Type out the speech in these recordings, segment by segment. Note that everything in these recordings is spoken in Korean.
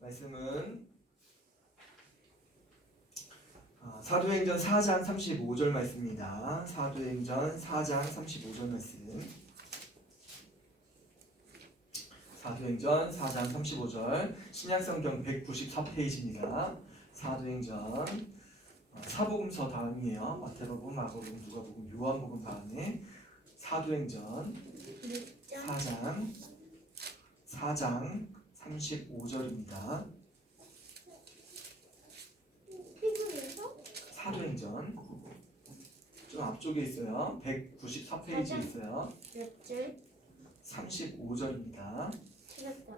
말씀은 사도행전 4장 35절 말씀입니다. 사도행전 4장 35절 말씀. 사도행전 4장 35절 신약성경 194페이지입니다. 사도행전 사복음서 다음이에요. 마태복음, 마가복음, 누가복음, 요한복음 다음에 사도행전 4장 35절입니다. 사도행전 좀 앞쪽에 있어요. 194페이지에 있어요. 몇 줄? 35절입니다. 찾았다.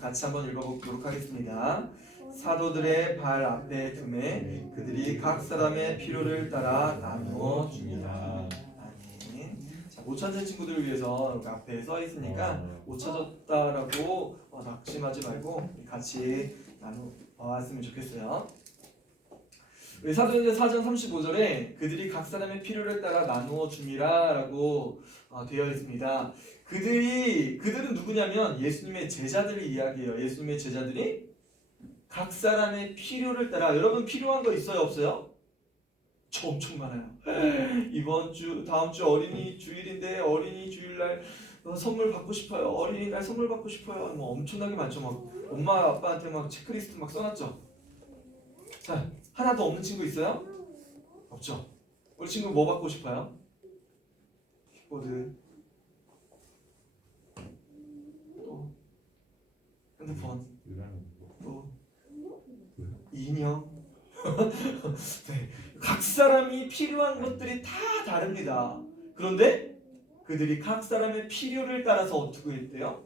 같이 한번 읽어보도록 하겠습니다. 사도들의 발 앞에 둠에 그들이 각 사람의 필요를 따라 나누어 줍니다. 아멘. 자, 못 찾은 친구들을 위해서 여기 앞에 써 있으니까 못 찾았다라고 낙심하지 말고 같이 나누어 왔으면 좋겠어요. 사도행전 4장 35절에 그들이 각 사람의 필요를 따라 나누어 줍니다 라고 되어 있습니다. 그들은 누구냐면 예수님의 제자들이 이야기해요. 예수님의 제자들이 각 사람의 필요를 따라. 여러분 필요한 거 있어요 없어요? 저 엄청 많아요. 이번 주 다음 주 어린이 주일인데 어린이 주일날 선물 받고 싶어요. 어린이날 선물 받고 싶어요. 뭐 엄청나게 많죠. 막 엄마 아빠한테 막 체크리스트 막 써놨죠. 자, 하나도 없는 친구 있어요? 없죠. 우리 친구 뭐 받고 싶어요? 킥보드, 또 핸드폰, 또 인형. 네, 각 사람이 필요한 것들이 다 다릅니다. 그런데 그들이 각 사람의 필요를 따라서 어떻게 했대요?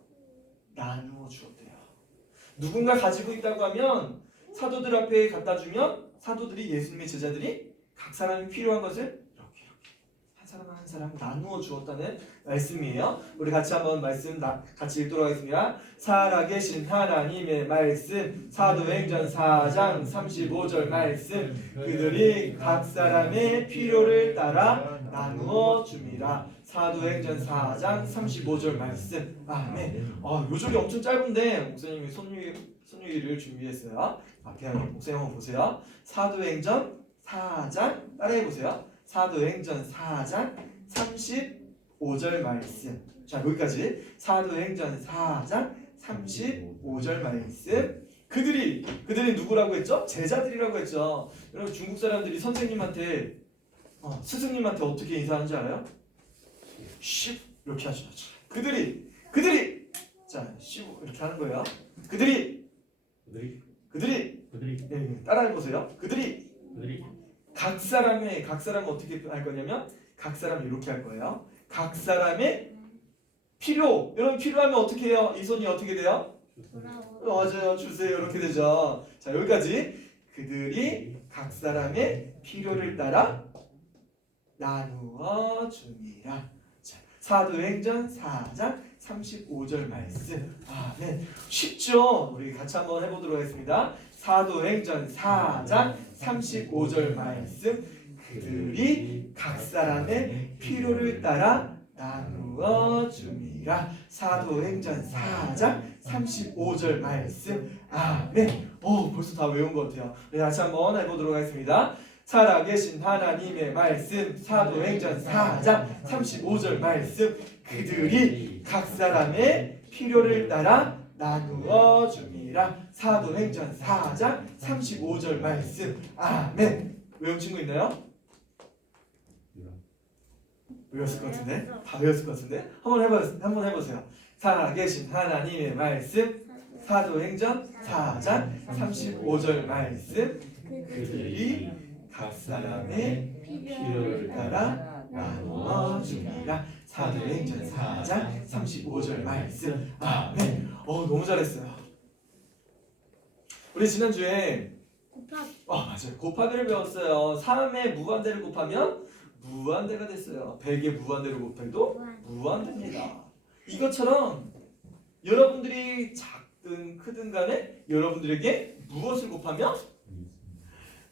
나누어 주었대요. 누군가 가지고 있다고 하면 사도들 앞에 갖다 주면 사도들이 예수님의 제자들이 각 사람이 필요한 것을 이렇게 한 사람 한 사람 나누어 주었다는 말씀이에요. 우리 같이 한번 말씀 같이 읽도록 하겠습니다. 살아계신 하나님의 말씀. 사도행전 4장 35절 말씀. 그들이 각 사람의 필요를 따라 나누어 줍니다. 사도행전 4장 35절 말씀. 아멘. 요절이 엄청 짧은데 목사님이 손유기를 준비했어요. 앞에 목사님 한번 보세요. 사도행전 4장 따라해보세요. 사도행전 4장 35절 말씀. 자, 여기까지. 사도행전 4장 35절 말씀. 그들이 누구라고 했죠? 제자들이라고 했죠. 여러분 중국 사람들이 선생님한테 스승님한테 어떻게 인사하는지 알아요? 쉿 이렇게 하시죠. 그들이 자, 쉿 이렇게 하는 거예요. 그들이 따라해보세요. 그들이 각 사람은 어떻게 할 거냐면 각 사람 이렇게 할 거예요. 각 사람의 필요. 여러분 필요하면 어떻게 해요? 이 손이 어떻게 돼요? 맞아요. 주세요. 이렇게 되죠. 자, 여기까지. 그들이 각 사람의 필요를 따라 나누어 줍니다. 자, 사도행전 4장 35절 말씀. 네. 쉽죠? 우리 같이 한번 해보도록 하겠습니다. 사도행전 4장 35절 말씀. 그들이 각 사람의 필요를 따라 나누어 줍니다. 사도행전 4장 35절 말씀. 네. 벌써 다 외운 것 같아요. 우리 다시 한번 해보도록 하겠습니다. 살아계신 하나님의 말씀. 사도행전 4장 35절 말씀. 그들이 각 사람의 필요를 따라 나누어 줍니다. 사도행전 4장 35절 말씀. 아멘. 외운 친구 있나요? 외웠을 것 같은데? 다 외웠을 것 같은데? 한번 해보세요. 살아계신 하나님의 말씀. 사도행전 4장 35절 말씀. 그들이 각 사람의 필요를 따라 나누어 줍니다. 사도행전 4장 35절 말씀. 아멘. 너무 잘했어요. 우리 지난주에 맞아요. 곱하기를 배웠어요. 3의 무한대를 곱하면 무한대가 됐어요. 100의 무한대를 곱해도 무한대입니다. 이것처럼 여러분들이 작든 크든 간에 여러분들에게 무엇을 곱하면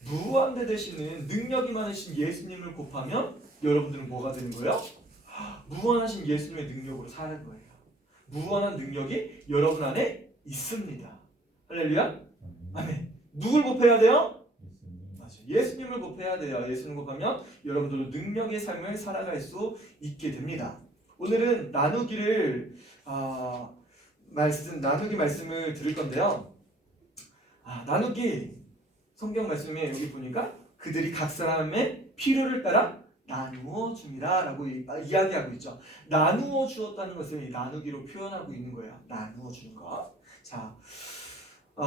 무한대 되시는 능력이 많으신 예수님을 곱하면 여러분들은 뭐가 되는 거예요? 무한하신 예수님의 능력으로 사는 거예요. 무한한 능력이 여러분 안에 있습니다. 할렐루야. 아멘. 누굴 곱해야 돼요? 맞아요. 예수님을 곱해야 돼요. 예수님 곱하면 여러분들도 능력의 삶을 살아갈 수 있게 됩니다. 오늘은 나누기 말씀을 들을 건데요. 나누기 성경 말씀에 여기 보니까 그들이 각 사람의 필요를 따라 나누어 줍니다 라고 이야기하고 있죠. 나누어 주었다는 것을 나누기로 표현하고 있는 거예요. 나누어 주는 것. 자,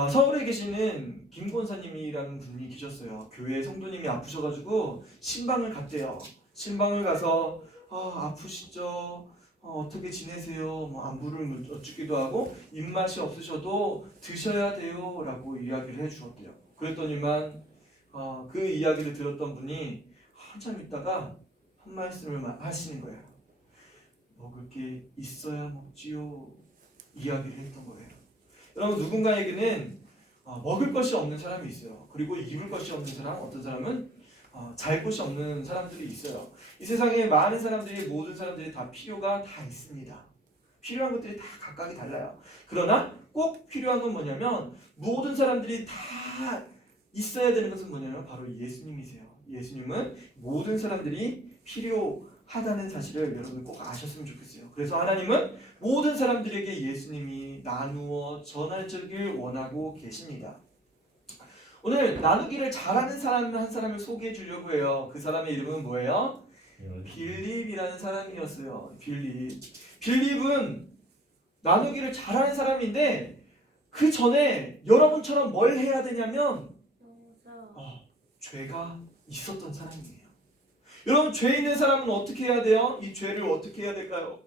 서울에 계시는 김 권사님이라는 분이 계셨어요. 교회 성도님이 아프셔가지고 신방을 갔대요. 신방을 가서 아프시죠? 어떻게 지내세요? 뭐 안부를 여쭙기도 하고 입맛이 없으셔도 드셔야 돼요 라고 이야기를 해주었대요. 그랬더니만 그 이야기를 들었던 분이 한참 있다가 한 말씀을 하시는 거예요. 먹을 게 있어야 먹지요 이야기를 했던 거예요. 여러분, 누군가에게는 먹을 것이 없는 사람이 있어요. 그리고 입을 것이 없는 사람, 어떤 사람은 잘 곳이 없는 사람들이 있어요. 이 세상에 많은 사람들이, 모든 사람들이 다 필요가 다 있습니다. 필요한 것들이 다 각각이 달라요. 그러나 꼭 필요한 건 뭐냐면 모든 사람들이 다 있어야 되는 것은 뭐냐면 바로 예수님이세요. 예수님은 모든 사람들이 필요하다는 사실을 여러분 꼭 아셨으면 좋겠어요. 그래서 하나님은 모든 사람들에게 예수님이 나누어 전하길 원하고 계십니다. 오늘 나누기를 잘하는 사람 한 사람을 소개해 주려고 해요. 그 사람의 이름은 뭐예요? 빌립이라는 사람이었어요. 빌립은 나누기를 잘하는 사람인데 그 전에 여러분처럼 뭘 해야 되냐면 죄가 있었던 사람이에요. 여러분, 죄 있는 사람은 어떻게 해야 돼요? 이 죄를 어떻게 해야 될까요?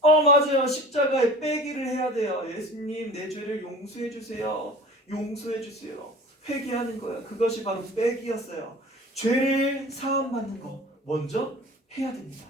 맞아요. 십자가에 빼기를 해야 돼요. 예수님, 내 죄를 용서해 주세요. 용서해 주세요. 회개하는 거예요. 그것이 바로 빼기였어요. 죄를 사함받는 거 먼저 해야 됩니다.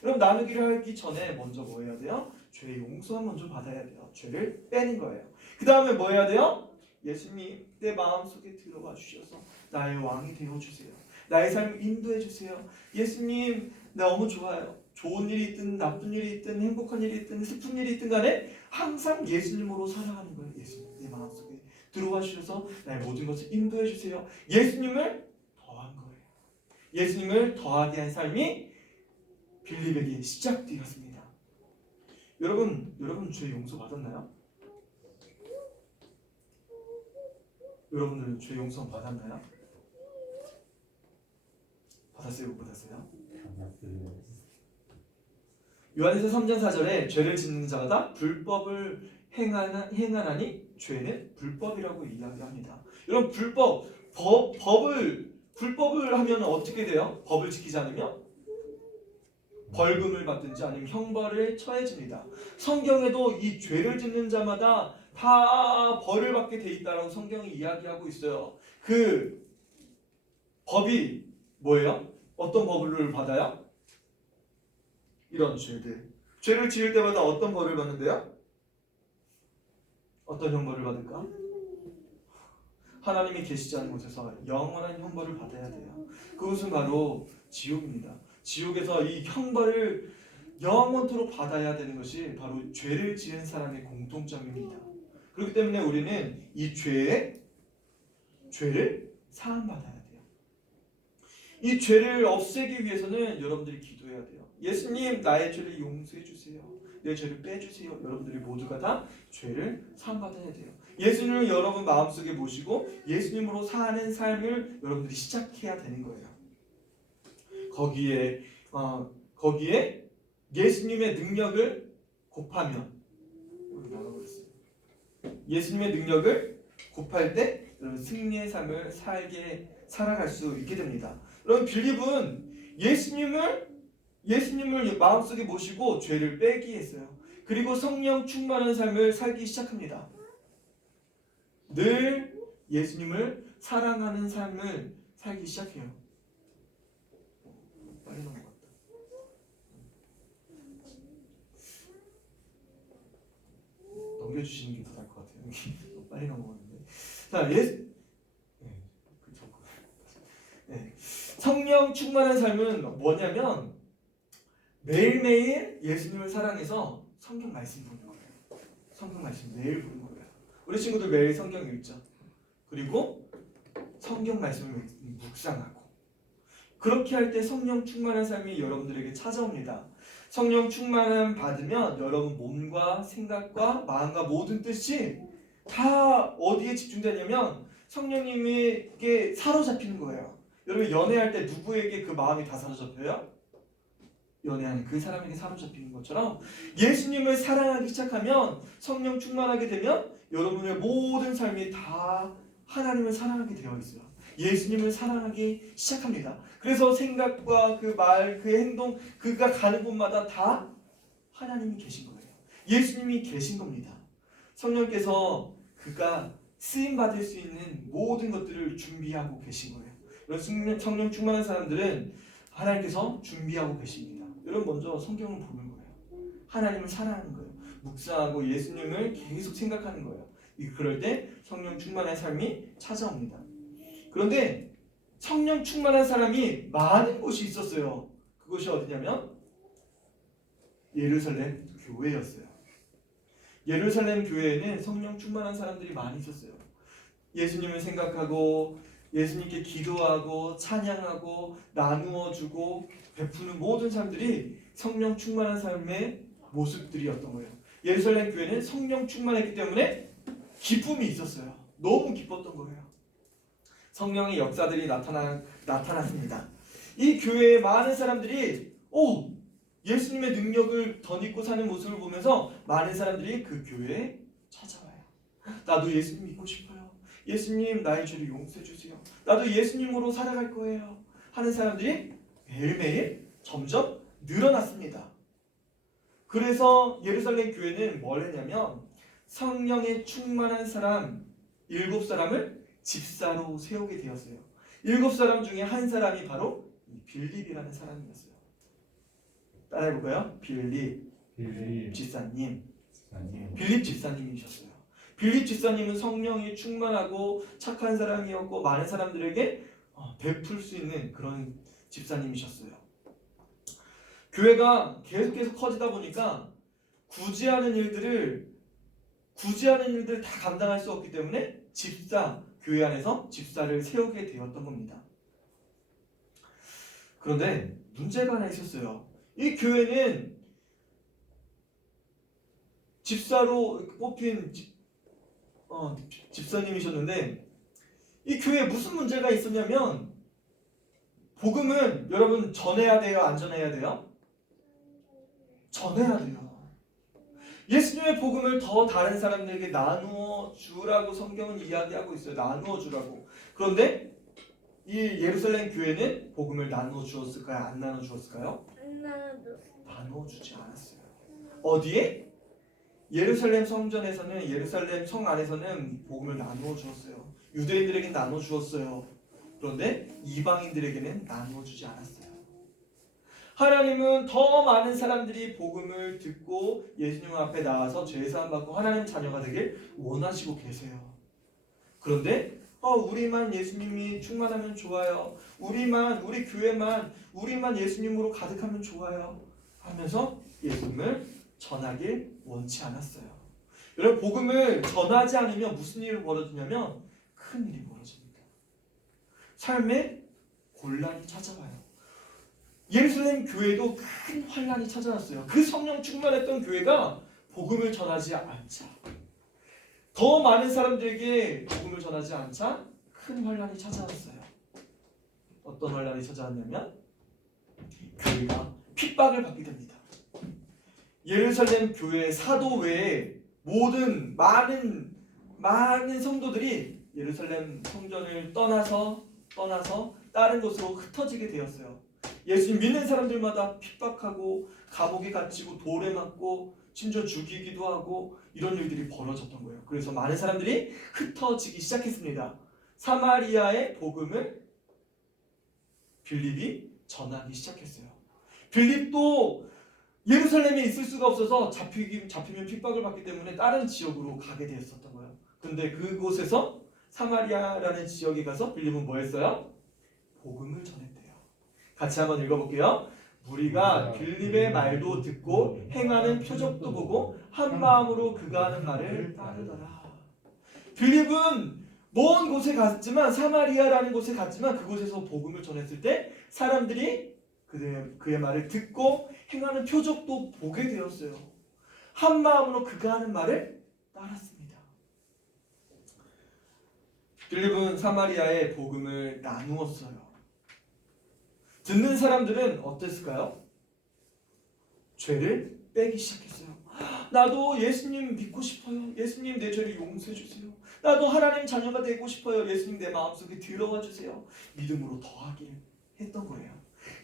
그럼 나누기를 하기 전에 먼저 뭐 해야 돼요? 죄 용서 먼저 받아야 돼요. 죄를 빼는 거예요. 그 다음에 뭐 해야 돼요? 예수님, 내 마음속에 들어와 주셔서 나의 왕이 되어주세요. 나의 삶을 인도해 주세요. 예수님, 나 너무 좋아요. 좋은 일이 있든 나쁜 일이 있든 행복한 일이 있든 슬픈 일이 있든 간에 항상 예수님으로 살아가는 거예요. 예수님, 내 마음속에 들어와 주셔서 나의 모든 것을 인도해 주세요. 예수님을 더한 거예요. 예수님을 더하게 한 삶이 빌립에게 시작되었습니다. 여러분 죄 용서 받았나요? 여러분들 죄 용서 받았나요? 받았어요? 못 받았어요? 요한에서 3장 4절에 죄를 짓는 자가 다 불법을 행하나니 죄는 불법이라고 이야기합니다. 여러분, 불법을 하면 어떻게 돼요? 법을 지키지 않으면 벌금을 받든지 아니면 형벌을 처해집니다. 성경에도 이 죄를 짓는 자마다 다 벌을 받게 돼 있다라고 성경이 이야기하고 있어요. 그 법이 뭐예요? 어떤 벌을 받아요? 이런 죄를 지을 때마다 어떤 벌을 받는데요? 어떤 형벌을 받을까? 하나님이 계시지 않은 곳에서 영원한 형벌을 받아야 돼요. 그것은 바로 지옥입니다. 지옥에서 이 형벌을 영원토록 받아야 되는 것이 바로 죄를 지은 사람의 공통점입니다. 그렇기 때문에 우리는 이 죄를 사함받아야 돼요. 이 죄를 없애기 위해서는 여러분들이 기도해야 돼요. 예수님, 나의 죄를 용서해 주세요. 내 죄를 빼주세요. 여러분들이 모두가 다 죄를 사함받아야 돼요. 예수님을 여러분 마음속에 모시고 예수님으로 사는 삶을 여러분들이 시작해야 되는 거예요. 거기에 예수님의 능력을 곱하면 예수님의 능력을 곱할 때 여러분 승리의 삶을 살아갈 수 있게 됩니다. 여러분, 빌립은 예수님을 마음속에 모시고 죄를 빼기 했어요. 그리고 성령 충만한 삶을 살기 시작합니다. 늘 예수님을 사랑하는 삶을 살기 시작해요. 빨리 넘어갔다. 넘겨주시는 게 더 나을 것 같아요. 빨리 넘어갔는데. 자, 성령 충만한 삶은 뭐냐면 매일매일 예수님을 사랑해서 성경 말씀 보는 거예요. 성경 말씀 매일 보는 거예요. 우리 친구들 매일 성경 읽죠. 그리고 성경 말씀을 묵상하고 그렇게 할 때 성령 충만한 삶이 여러분들에게 찾아옵니다. 성령 충만함 받으면 여러분 몸과 생각과 마음과 모든 뜻이 다 어디에 집중되냐면 성령님에게 사로잡히는 거예요. 여러분 연애할 때 누구에게 그 마음이 다 사로잡혀요? 연애하는 그 사람에게 사로잡히는 것처럼 예수님을 사랑하기 시작하면 성령 충만하게 되면 여러분의 모든 삶이 다 하나님을 사랑하게 되어 있어요. 예수님을 사랑하기 시작합니다. 그래서 생각과 그 말, 그 행동, 그가 가는 곳마다 다 하나님이 계신 거예요. 예수님이 계신 겁니다. 성령께서 그가 쓰임 받을 수 있는 모든 것들을 준비하고 계신 거예요. 성령 충만한 사람들은 하나님께서 준비하고 계십니다. 여러분 먼저 성경을 보는 거예요. 하나님을 사랑하는 거예요. 묵상하고 예수님을 계속 생각하는 거예요. 그럴 때 성령 충만한 삶이 찾아옵니다. 그런데 성령 충만한 사람이 많은 곳이 있었어요. 그곳이 어디냐면 예루살렘 교회였어요. 예루살렘 교회에는 성령 충만한 사람들이 많이 있었어요. 예수님을 생각하고 예수님께 기도하고 찬양하고 나누어 주고 베푸는 모든 사람들이 성령 충만한 삶의 모습들이었던 거예요. 예루살렘 교회는 성령 충만했기 때문에 기쁨이 있었어요. 너무 기뻤던 거예요. 성령의 역사들이 나타났습니다. 이 교회에 많은 사람들이 예수님의 능력을 덧입고 사는 모습을 보면서 많은 사람들이 그 교회에 찾아와요. 나도 예수님 믿고 싶어요. 예수님 나의 죄를 용서해 주세요. 나도 예수님으로 살아갈 거예요. 하는 사람들이 매일매일 점점 늘어났습니다. 그래서 예루살렘 교회는 뭘 했냐면 성령에 충만한 사람 7사람을 집사로 세우게 되었어요. 7사람 중에 한 사람이 바로 빌립이라는 사람이었어요. 따라해볼까요? 빌립 집사님. 빌립 집사님이셨어요. 빌립 집사님은 성령이 충만하고 착한 사람이었고 많은 사람들에게 베풀 수 있는 그런 집사님이셨어요. 교회가 계속해서 커지다 보니까 구제하는 일들을 다 감당할 수 없기 때문에 교회 안에서 집사를 세우게 되었던 겁니다. 그런데 문제가 하나 있었어요. 이 교회는 집사로 뽑힌 집사님이셨는데 이 교회에 무슨 문제가 있었냐면 복음은 여러분 전해야 돼요? 안 전해야 돼요? 전해야 돼요. 예수님의 복음을 더 다른 사람들에게 나누어 주라고 성경은 이야기하고 있어요. 나누어 주라고. 그런데 이 예루살렘 교회는 복음을 나누어 주었을까요? 안 나누어 주었을까요? 나누어 주지 않았어요. 어디에? 예루살렘 성전에서는 예루살렘 성 안에서는 복음을 나누어 주었어요. 유대인들에게는 나누어 주었어요. 그런데 이방인들에게는 나누어 주지 않았어요. 하나님은 더 많은 사람들이 복음을 듣고 예수님 앞에 나와서 죄사함 받고 하나님 자녀가 되길 원하시고 계세요. 그런데 우리만 예수님이 충만하면 좋아요. 우리 교회만 예수님으로 가득하면 좋아요. 하면서 예수님을 전하길 원치 않았어요. 여러분 복음을 전하지 않으면 무슨 일이 벌어지냐면 큰 일이 벌어집니다. 삶에 곤란이 찾아와요. 예루살렘 교회도 큰 환란이 찾아왔어요. 그 성령 충만했던 교회가 복음을 전하지 않자, 더 많은 사람들에게 복음을 전하지 않자 큰 환란이 찾아왔어요. 어떤 환란이 찾아왔냐면 교회가 핍박을 받게 됩니다. 예루살렘 교회 사도 외에 모든 많은 성도들이 예루살렘 성전을 떠나서 다른 곳으로 흩어지게 되었어요. 예수님 믿는 사람들마다 핍박하고 감옥에 갇히고 돌에 맞고 심지어 죽이기도 하고 이런 일들이 벌어졌던 거예요. 그래서 많은 사람들이 흩어지기 시작했습니다. 사마리아의 복음을 빌립이 전하기 시작했어요. 빌립도 예루살렘에 있을 수가 없어서 잡히면 핍박을 받기 때문에 다른 지역으로 가게 되었었던 거예요. 근데 그곳에서 사마리아라는 지역에 가서 빌립은 뭐 했어요? 복음을 전했대요. 같이 한번 읽어볼게요. 우리가 빌립의 말도 듣고 행하는 표적도 보고 한 마음으로 그가 하는 말을 따르더라. 빌립은 먼 곳에 갔지만 사마리아라는 곳에 갔지만 그곳에서 복음을 전했을 때 사람들이 그의 말을 듣고 행하는 표적도 보게 되었어요. 한 마음으로 그가 하는 말을 따랐습니다. 빌립은 사마리아의 복음을 나누었어요. 듣는 사람들은 어땠을까요? 죄를 빼기 시작했어요. 나도 예수님 믿고 싶어요. 예수님 내 죄를 용서해 주세요. 나도 하나님 자녀가 되고 싶어요. 예수님 내 마음속에 들어와 주세요. 믿음으로 더하길 했던 거예요.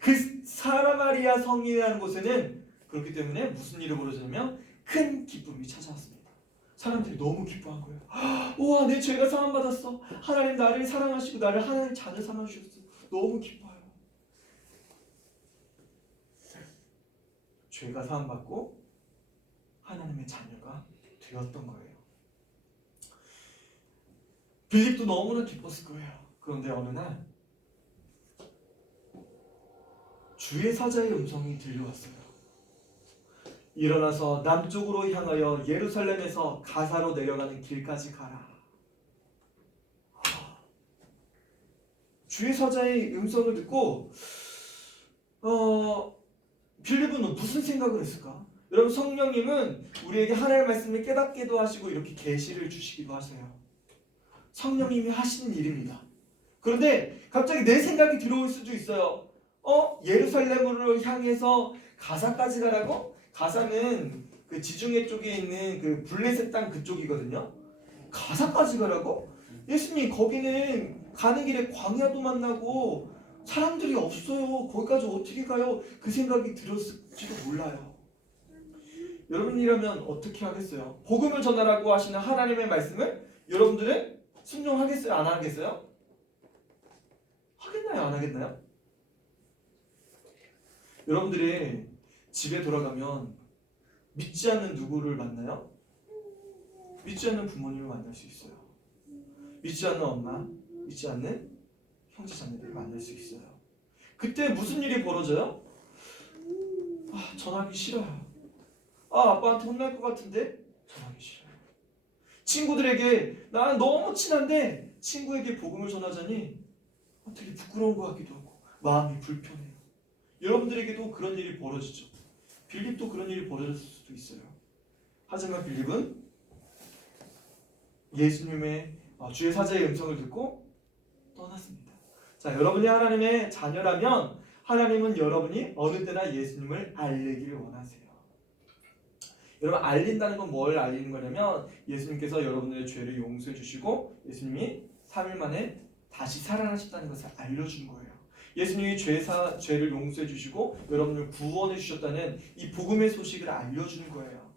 그 사마리아 성이라는 곳에는 그렇기 때문에 무슨 일이 벌어지냐면 큰 기쁨이 찾아왔습니다. 사람들이 너무 기뻐한 거예요. 우와, 내 죄가 사함받았어. 하나님 나를 사랑하시고 나를 하나님 자녀 삼아주셨어. 너무 기뻐요. 죄가 사함받고 하나님의 자녀가 되었던 거예요. 빌립도 너무나 기뻤을 거예요. 그런데 어느 날 주의 사자의 음성이 들려왔어요. 일어나서 남쪽으로 향하여 예루살렘에서 가사로 내려가는 길까지 가라. 주의 사자의 음성을 듣고 빌립은 무슨 생각을 했을까? 여러분, 성령님은 우리에게 하나님의 말씀을 깨닫게도 하시고 이렇게 계시를 주시기도 하세요. 성령님이 하시는 일입니다. 그런데 갑자기 내 생각이 들어올 수도 있어요. 예루살렘으로 향해서 가사까지 가라고? 가사는 그 지중해 쪽에 있는 그 블레셋 땅 그쪽이거든요. 가사까지 가라고? 예수님, 거기는 가는 길에 광야도 만나고 사람들이 없어요. 거기까지 어떻게 가요? 그 생각이 들었을지도 몰라요. 여러분이라면 어떻게 하겠어요? 복음을 전하라고 하시는 하나님의 말씀을 여러분들은 순종하겠어요? 안 하겠어요? 하겠나요? 안 하겠나요? 여러분들이 집에 돌아가면 믿지 않는 누구를 만나요? 믿지 않는 부모님을 만날 수 있어요. 믿지 않는 엄마, 믿지 않는 형제 자매들을 만날 수 있어요. 그때 무슨 일이 벌어져요? 전하기 싫어요. 아빠한테 혼날 것 같은데 전하기 싫어요. 친구들에게 나는 너무 친한데 친구에게 복음을 전하자니 되게 부끄러운 것 같기도 하고 마음이 불편해요. 여러분들에게도 그런 일이 벌어지죠. 빌립도 그런 일이 벌어질 수도 있어요. 하지만 빌립은 예수님의 주의 사자의 음성을 듣고 떠났습니다. 자, 여러분이 하나님의 자녀라면 하나님은 여러분이 어느 때나 예수님을 알리기를 원하세요. 여러분, 알린다는 건 뭘 알리는 거냐면 예수님께서 여러분들의 죄를 용서해 주시고 예수님이 3일 만에 다시 살아나셨다는 것을 알려준 거예요. 예수님이 죄를 용서해 주시고 여러분을 구원해 주셨다는 이 복음의 소식을 알려주는 거예요.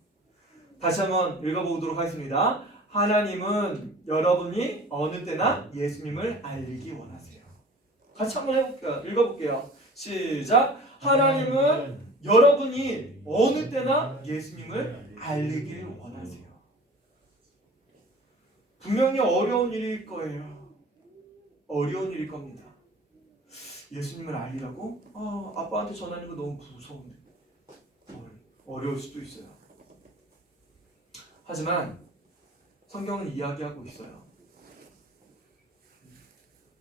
다시 한번 읽어보도록 하겠습니다. 하나님은 여러분이 어느 때나 예수님을 알리기 원하세요. 같이 한번 해볼게요. 읽어볼게요. 시작. 하나님은 여러분이 어느 때나 예수님을 알리길 원하세요. 분명히 어려운 일일 거예요. 어려운 일일 겁니다. 예수님을 알리라고? 아빠한테 전하는 거 너무 무서운데. 어려울 수도 있어요. 하지만 성경은 이야기하고 있어요.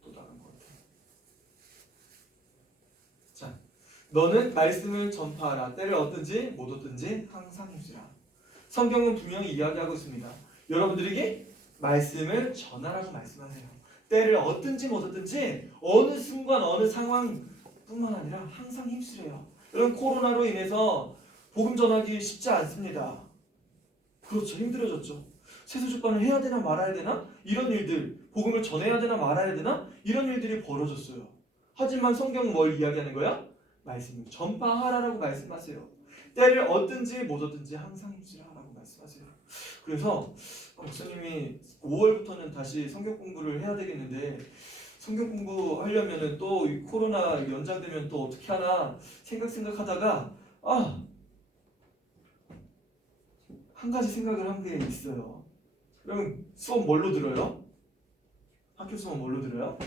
또 다른 것 같아요. 자, 너는 말씀을 전파하라. 때를 얻든지 못 얻든지 항상 힘쓰라. 성경은 분명히 이야기하고 있습니다. 여러분들에게 말씀을 전하라고 말씀하세요. 때를 얻든지 못 얻든지 어느 순간 어느 상황뿐만 아니라 항상 힘쓰래요. 여러분, 코로나로 인해서 복음 전하기 쉽지 않습니다. 그렇죠. 힘들어졌죠. 세수조반을 해야 되나 말아야 되나? 이런 일들, 복음을 전해야 되나 말아야 되나? 이런 일들이 벌어졌어요. 하지만 성경은 뭘 이야기하는 거야? 말씀을 전파하라라고 말씀하세요. 때를 얻든지 못 얻든지 항상 힘쓰라라고 말씀하세요. 그래서 목사님이 5월부터는 다시 성경 공부를 해야 되겠는데 성경 공부하려면 또 이 코로나 연장되면 또 어떻게 하나 생각하다가 한 가지 생각을 한 게 있어요. 그럼 수업 뭘로 들어요? 학교 수업 뭘로 들어요?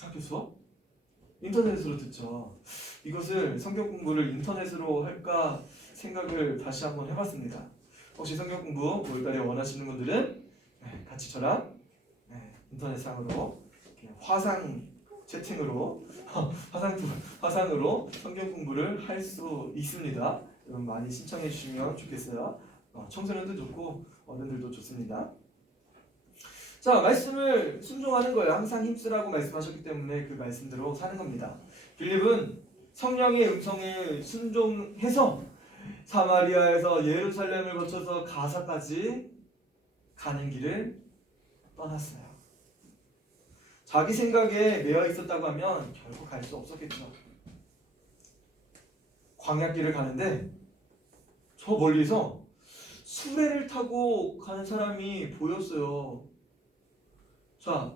학교 수업? 인터넷으로 듣죠. 이것을 성경 공부를 인터넷으로 할까 생각을 다시 한번 해봤습니다. 혹시 성경 공부 5월달에 원하시는 분들은 같이 저랑 인터넷상으로 화상 채팅으로 화상으로 성경 공부를 할 수 있습니다. 여러분 많이 신청해 주시면 좋겠어요. 청소년도 좋고 어른들도 좋습니다. 자, 말씀을 순종하는 거예요. 항상 힘쓰라고 말씀하셨기 때문에 그 말씀대로 사는 겁니다. 빌립은 성령의 음성에 순종해서 사마리아에서 예루살렘을 거쳐서 가사까지 가는 길을 떠났어요. 자기 생각에 매여 있었다고 하면 결코 갈 수 없었겠죠. 광야길을 가는데 저 멀리서 수레를 타고 가는 사람이 보였어요. 자,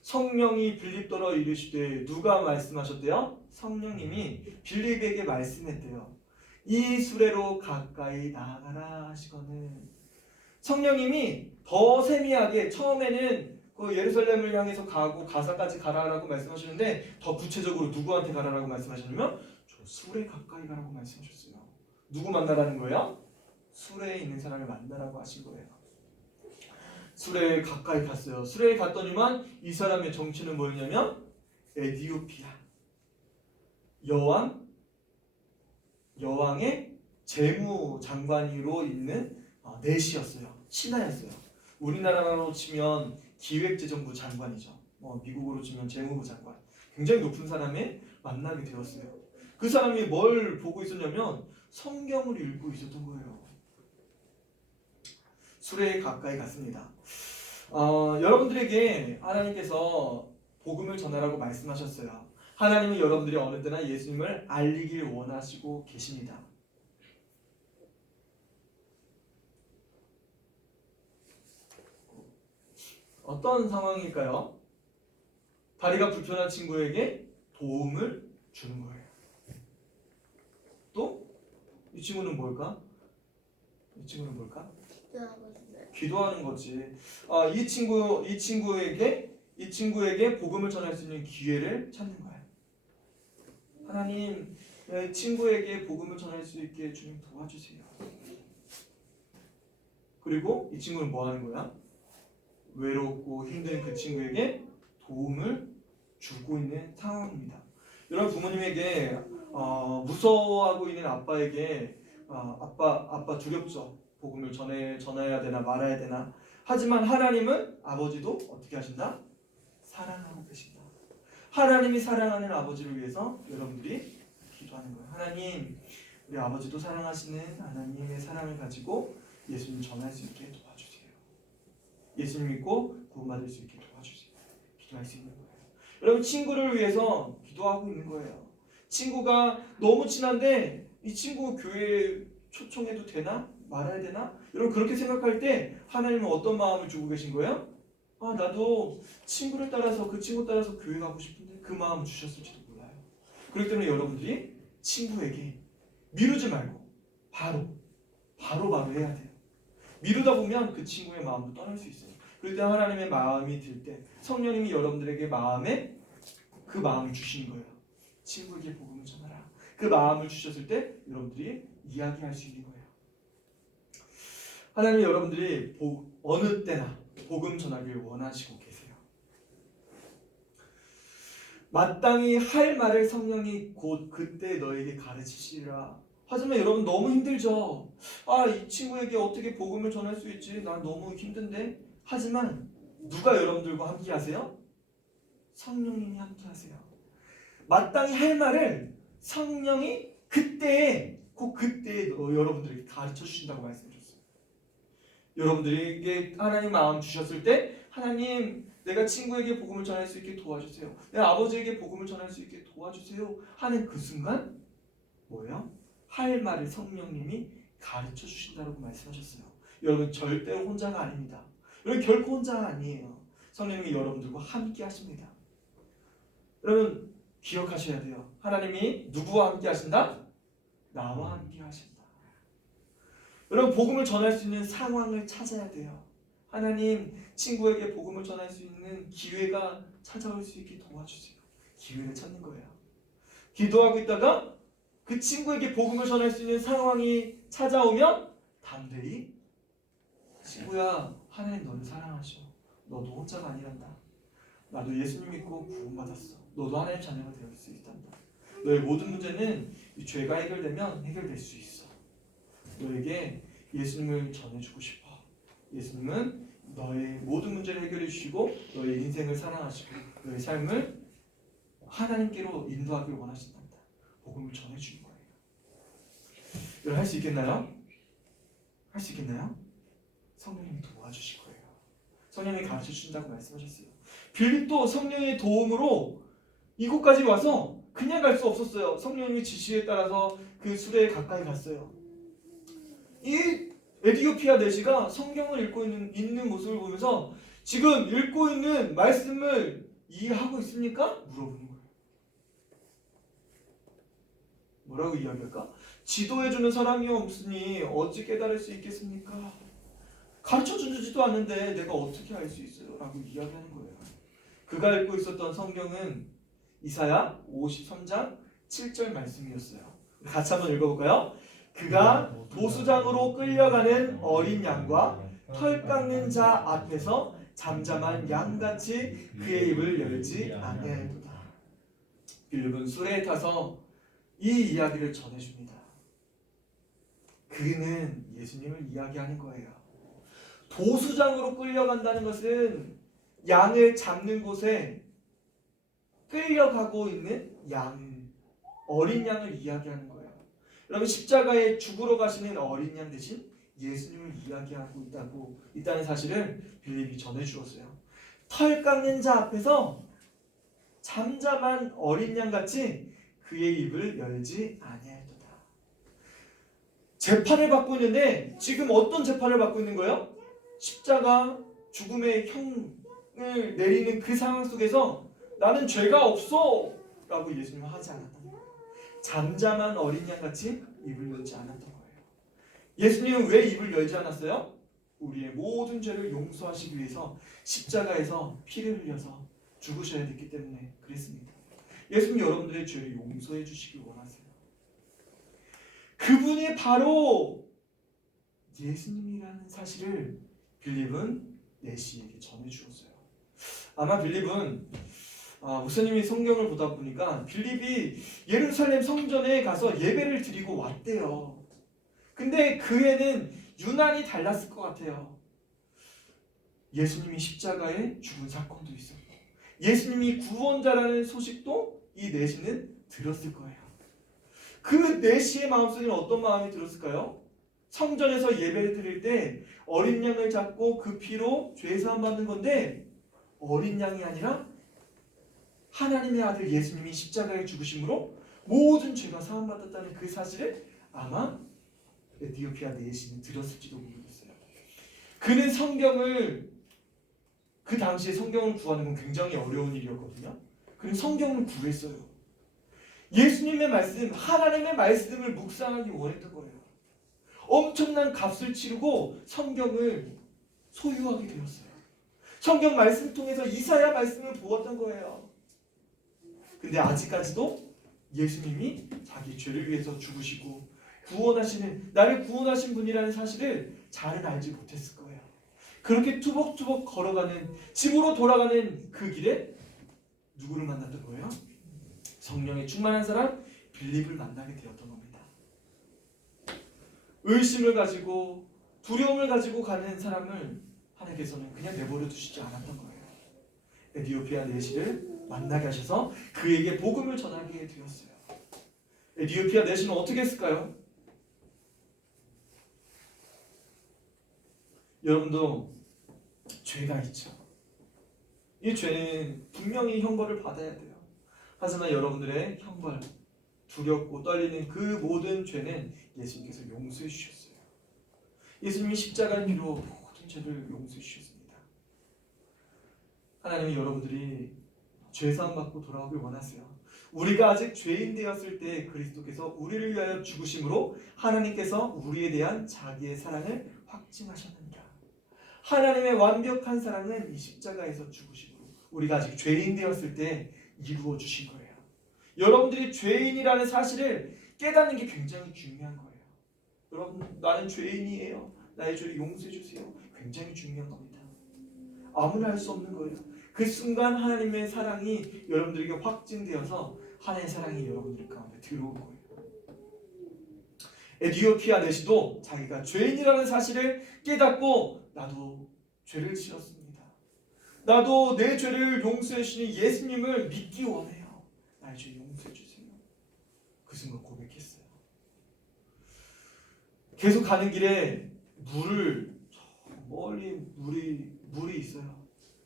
성령이 빌립더러 이르시되 누가 말씀하셨대요? 성령님이 빌립에게 말씀했대요. 이 수레로 가까이 나아가라 하시거늘. 성령님이 더 세미하게 처음에는 그 예루살렘을 향해서 가고 가사까지 가라라고 말씀하시는데 더 구체적으로 누구한테 가라라고 말씀하시냐면 저 수레 가까이 가라고 말씀하셨어요. 누구 만나라는 거예요? 수레에 있는 사람을 만나라고 하신 거예요. 수레에 가까이 갔어요. 수레에 갔더니만 이 사람의 정체는 뭐였냐면 에디오피아 여왕의 재무장관으로 있는 넷이었어요. 신하였어요. 우리나라로 치면 기획재정부 장관이죠. 미국으로 치면 재무부 장관. 굉장히 높은 사람에 만나게 되었어요. 그 사람이 뭘 보고 있었냐면 성경을 읽고 있었던 거예요. 수레에 가까이 갔습니다. 여러분들에게 하나님께서 복음을 전하라고 말씀하셨어요. 하나님은 여러분들이 어느 때나 예수님을 알리길 원하시고 계십니다. 어떤 상황일까요? 다리가 불편한 친구에게 도움을 주는 거예요. 또 이 친구는 뭘까? 이 친구는 뭘까? 기도하는 거지. 이 친구에게 복음을 전할 수 있는 기회를 찾는 거야. 하나님, 친구에게 복음을 전할 수 있게 주님 도와주세요. 그리고 이 친구는 뭐 하는 거야? 외롭고 힘든 그 친구에게 도움을 주고 있는 상황입니다. 여러분 부모님에게 무서워하고 있는 아빠에게 아빠 두렵죠. 복음을 전해야 되나 말아야 되나. 하지만 하나님은 아버지도 어떻게 하신다? 사랑하고 계신다. 하나님이 사랑하는 아버지를 위해서 여러분들이 기도하는 거예요. 하나님, 우리 아버지도 사랑하시는 하나님의 사랑을 가지고 예수님 전할 수 있게 도와주세요. 예수님 믿고 구원받을 수 있게 도와주세요. 기도할 수 있는 거예요. 여러분 친구를 위해서 기도하고 있는 거예요. 친구가 너무 친한데 이 친구 교회에 초청해도 되나? 말아야 되나? 여러분 그렇게 생각할 때 하나님은 어떤 마음을 주고 계신 거예요? 나도 친구를 따라서 그 친구 따라서 교회 가고 싶은데 그 마음을 주셨을지도 몰라요. 그렇기 때문에 여러분들이 친구에게 미루지 말고 바로 해야 돼요. 미루다 보면 그 친구의 마음도 떠날 수 있어요. 그럴 때 하나님의 마음이 들 때 성령님이 여러분들에게 그 마음을 주시는 거예요. 친구에게 복음을 전하라. 그 마음을 주셨을 때 여러분들이 이야기할 수 있는 거예요. 하나님이 여러분들이 어느 때나 복음 전하기를 원하시고 계세요. 마땅히 할 말을 성령이 곧 그때 너에게 가르치시리라. 하지만 여러분 너무 힘들죠. 이 친구에게 어떻게 복음을 전할 수 있지? 난 너무 힘든데. 하지만 누가 여러분들과 함께 하세요? 성령님이 함께 하세요. 마땅히 할 말을 성령이 곧 그때에 여러분들에게 가르쳐 주신다고 말씀해 줬어요. 여러분들에게 하나님 마음 주셨을 때 하나님 내가 친구에게 복음을 전할 수 있게 도와주세요. 내 아버지에게 복음을 전할 수 있게 도와주세요 하는 그 순간 뭐예요? 할 말을 성령님이 가르쳐 주신다고 말씀하셨어요. 여러분 절대로 혼자가 아닙니다. 여러분 결코 혼자가 아니에요. 성령님이 여러분들과 함께 하십니다. 여러분 기억하셔야 돼요. 하나님이 누구와 함께 하신다? 나와 함께 하신다. 여러분 복음을 전할 수 있는 상황을 찾아야 돼요. 하나님 친구에게 복음을 전할 수 있는 기회가 찾아올 수 있게 도와주세요. 기회를 찾는 거예요. 기도하고 있다가 그 친구에게 복음을 전할 수 있는 상황이 찾아오면 담대히 친구야, 하나님 너를 사랑하셔. 너도 혼자가 아니란다. 나도 예수님 믿고 구원받았어. 너도 하나님 자녀가 될 수 있단다. 너의 모든 문제는 이 죄가 해결되면 해결될 수 있어. 너에게 예수님을 전해주고 싶어. 예수님은 너의 모든 문제를 해결해 주시고 너의 인생을 사랑하시고 너의 삶을 하나님께로 인도하길 원하신단다. 복음을 전해주는 거예요. 여러분 할 수 있겠나요? 할 수 있겠나요? 성령님이 도와주실 거예요. 성령이 가르쳐 주신다고 말씀하셨어요. 빌립도 성령의 도움으로 이곳까지 와서 그냥 갈 수 없었어요. 성령님의 지시에 따라서 그 수레에 가까이 갔어요. 이 에디오피아 내시가 성경을 읽고 있는 모습을 보면서 지금 읽고 있는 말씀을 이해하고 있습니까? 물어보는 거예요. 뭐라고 이야기할까? 지도해주는 사람이 없으니 어찌 깨달을 수 있겠습니까? 가르쳐주지도 않는데 내가 어떻게 알 수 있어요? 라고 이야기하는 거예요. 그가 읽고 있었던 성경은 이사야 53장 7절 말씀이었어요. 같이 한번 읽어볼까요? 그가 도수장으로 끌려가는 어린 양과 털 깎는 자 앞에서 잠잠한 양같이 그의 입을 열지 아니하였도다. 빌립은 수레에 타서 이 이야기를 전해줍니다. 그는 예수님을 이야기하는 거예요. 도수장으로 끌려간다는 것은 양을 잡는 곳에 끌려가고 있는 양, 어린 양을 이야기하는 거예요. 여러분 십자가에 죽으러 가시는 어린 양 대신 예수님을 이야기하고 있다는 사실을 빌립이 전해주었어요. 털 깎는 자 앞에서 잠잠한 어린 양같이 그의 입을 열지 아니하였도다. 재판을 받고 있는데 지금 어떤 재판을 받고 있는 거예요? 십자가 죽음의 형을 내리는 그 상황 속에서 나는 죄가 없어 라고 예수님은 하지 않았던 거예요. 잠잠한 어린 양같이 입을 열지 않았던 거예요. 예수님은 왜 입을 열지 않았어요? 우리의 모든 죄를 용서하시기 위해서 십자가에서 피를 흘려서 죽으셔야 됐기 때문에 그랬습니다. 예수님 여러분들의 죄를 용서해 주시길 원하세요. 그분이 바로 예수님이라는 사실을 빌립은 내시에게 전해 주었어요. 아마 빌립은 목사님이 성경을 보다 보니까 빌립이 예루살렘 성전에 가서 예배를 드리고 왔대요. 근데 그 애는 유난히 달랐을 것 같아요. 예수님이 십자가에 죽은 사건도 있었고 예수님이 구원자라는 소식도 이 내시는 들었을 거예요. 그 내시의 마음속에는 어떤 마음이 들었을까요? 성전에서 예배를 드릴 때 어린 양을 잡고 그 피로 죄 사함 받는 건데 어린 양이 아니라 하나님의 아들 예수님이 십자가에 죽으심으로 모든 죄가 사함 받았다는 그 사실을 아마 에티오피아 내시는 들었을지도 모르겠어요. 그는 성경을 그 당시에 성경을 구하는 건 굉장히 어려운 일이었거든요. 그는 성경을 구했어요. 예수님의 말씀, 하나님의 말씀을 묵상하기 원했던 거예요. 엄청난 값을 치르고 성경을 소유하게 되었어요. 성경 말씀 통해서 이사야 말씀을 보았던 거예요. 근데 아직까지도 예수님이 자기 죄를 위해서 죽으시고 나를 구원하신 분이라는 사실을 잘은 알지 못했을 거예요. 그렇게 투벅투벅 걸어가는 집으로 돌아가는 그 길에 누구를 만났던 거예요? 성령에 충만한 사람 빌립을 만나게 되었던 겁니다. 의심을 가지고 두려움을 가지고 가는 사람을 하나님께서는 그냥 내버려 두시지 않았던 거예요. 에디오피아 내시를 만나게 하셔서 그에게 복음을 전하게 되었어요. 에디오피아 내시는 어떻게 했을까요? 여러분도 죄가 있죠. 이 죄는 분명히 형벌을 받아야 돼요. 하지만 여러분들의 형벌, 두렵고 떨리는 그 모든 죄는 예수님께서 용서해 주셨어요. 예수님이 십자가의 피로 모든 죄를 용서해 주셨습니다. 하나님이 여러분들이 죄사함 받고 돌아오길 원하세요. 우리가 아직 죄인 되었을 때 그리스도께서 우리를 위하여 죽으심으로 하나님께서 우리에 대한 자기의 사랑을 확증하셨느니라. 하나님의 완벽한 사랑은 이 십자가에서 죽으심으로 우리가 아직 죄인 되었을 때 이루어 주신 거예요. 여러분들이 죄인이라는 사실을 깨닫는 게 굉장히 중요한 거예요. 여러분, 나는 죄인이에요. 나의 죄를 용서해 주세요. 굉장히 중요한 겁니다. 아무나 할 수 없는 거예요. 그 순간 하나님의 사랑이 여러분들에게 확증되어서 하나님의 사랑이 여러분들 가운데 들어온 거예요. 에디오피아 내시도 자기가 죄인이라는 사실을 깨닫고 나도 죄를 지었습니다. 나도 내 죄를 용서해 주시는 예수님을 믿기 원해요. 나의 죄 용서해 주세요. 그 순간 고백했어요. 계속 가는 길에 멀리 물이 있어요.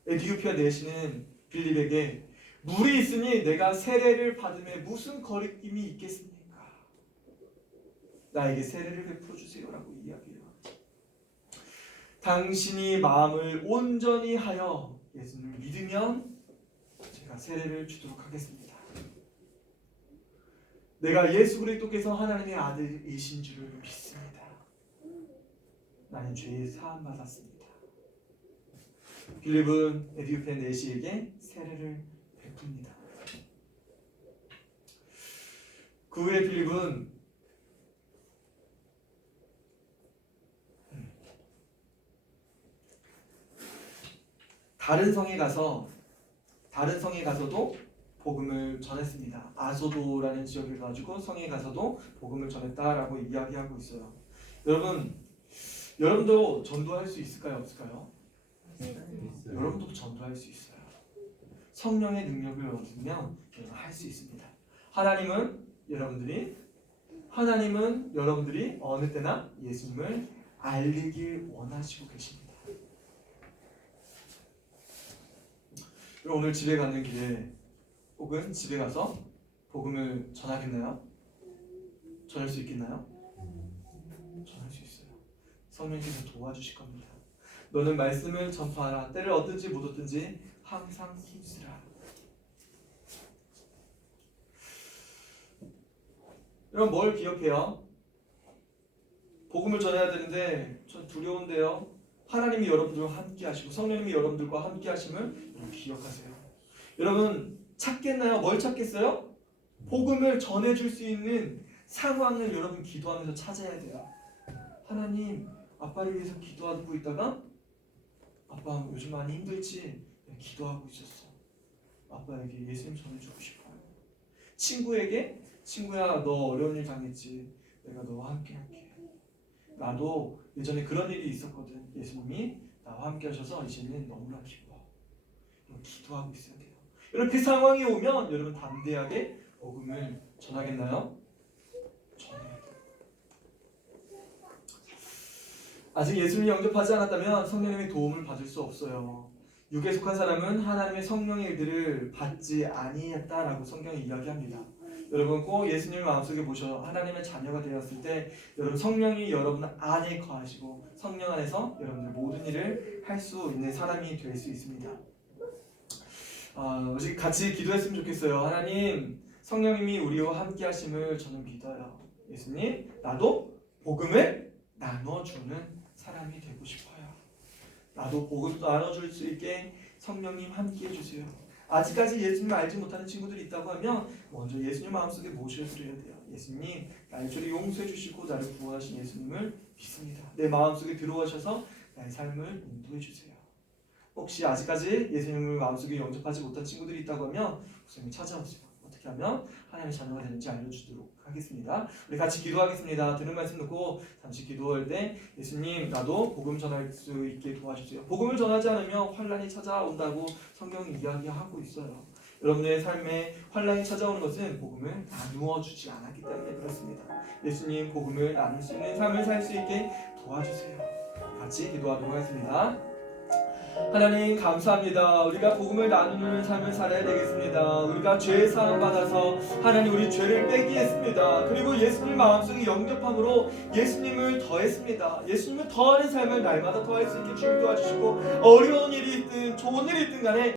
에디오피아 내시는 빌립에게 물이 있으니 내가 세례를 받음에 무슨 거리낌이 있겠습니까? 나에게 세례를 베풀어 주세요라고 이야기해요. 당신이 마음을 온전히 하여 예수님을 믿으면 제가 세례를 주도록 하겠습니다. 내가 예수 그리스도께서 하나님의 아들이신 줄을 믿습니다. 나는 죄의 사함 받았습니다. 빌립은 에디오피아 내시에게 세례를 베풉니다. 그 후에 빌립은 다른 성에 가서도 복음을 전했습니다. 아소도라는 지역에 가지고 성에 가서도 복음을 전했다라고 이야기하고 있어요. 여러분도 전도할 수 있을까요? 없을까요? 여러분도 전도할 수 있어요. 성령의 능력을 얻으면 여러분 할 수 있습니다. 하나님은 여러분들이 어느 때나 예수님을 알리길 원하시고 계십니다. 오늘 집에 가는 길에 혹은 집에 가서 복음을 전하겠나요? 전할 수 있겠나요? 전할 수 있어요. 성령께서 도와주실 겁니다. 너는 말씀을 전파하라. 때를 얻든지 못 얻든지 항상 힘쓰라. 여러분 뭘 기억해요? 복음을 전해야 되는데 전 두려운데요. 하나님이 여러분들과 함께 하시고 성령님이 여러분들과 함께 하심을 여러분 기억하세요. 여러분 찾겠나요? 뭘 찾겠어요? 복음을 전해줄 수 있는 상황을 여러분 기도하면서 찾아야 돼요. 하나님, 아빠를 위해서 기도하고 있다가 아빠 요즘 많이 힘들지? 기도하고 있었어. 아빠에게 예수님 전해주고 싶어요. 친구에게 친구야 너 어려운 일 당했지? 내가 너와 함께 할게. 나도 예전에 그런 일이 있었거든. 예수님이 나와 함께 하셔서 이제는 너무나 기뻐. 기도하고 있어야 돼요. 여러분 그 상황이 오면 여러분 담대하게 복음을 전하겠나요? 전해야 돼요. 아직 예수님을 영접하지 않았다면 성령님의 도움을 받을 수 없어요. 육에 속한 사람은 하나님의 성령의 일들을 받지 아니했다라고 성경이 이야기합니다. 여러분 꼭 예수님을 마음속에 모셔 하나님의 자녀가 되었을 때 여러분 성령이 여러분 안에 거하시고 성령 안에서 여러분들 모든 일을 할 수 있는 사람이 될 수 있습니다. 같이 기도했으면 좋겠어요. 하나님, 성령님이 우리와 함께 하심을 저는 믿어요. 예수님, 나도 복음을 나눠주는 사람이 되고 싶어요. 나도 복음 나눠줄 수 있게 성령님 함께 해주세요. 아직까지 예수님을 알지 못하는 친구들이 있다고 하면 먼저 예수님 마음속에 모셔드려야 돼요. 예수님, 나의 죄를 용서해 주시고 나를 구원하신 예수님을 믿습니다. 내 마음속에 들어오셔서 나의 삶을 인도해 주세요. 혹시 아직까지 예수님을 마음속에 영접하지 못한 친구들이 있다고 하면 목사님 찾아오세요. 어떻게 하면 하나님의 자녀가 되는지 알려주도록 하겠습니다. 우리 같이 기도하겠습니다. 들은 말씀 듣고 잠시 기도할 때 예수님, 나도 복음 전할 수 있게 도와주세요. 복음을 전하지 않으면 환란이 찾아온다고 성경이 이야기하고 있어요. 여러분의 삶에 환란이 찾아오는 것은 복음을 나누어 주지 않았기 때문에 그렇습니다. 예수님, 복음을 나눌 수 있는 삶을 살 수 있게 도와주세요. 같이 기도하도록 하겠습니다. 하나님 감사합니다. 우리가 복음을 나누는 삶을 살아야 되겠습니다. 우리가 죄 사함 받아서 하나님 우리 죄를 빼기 했습니다. 그리고 예수님 마음속에 영접함으로 예수님을 더했습니다. 예수님을 더하는 삶을 날마다 더할 수 있게 주님 도와주시고 어려운 일이 있든 좋은 일이 있든 간에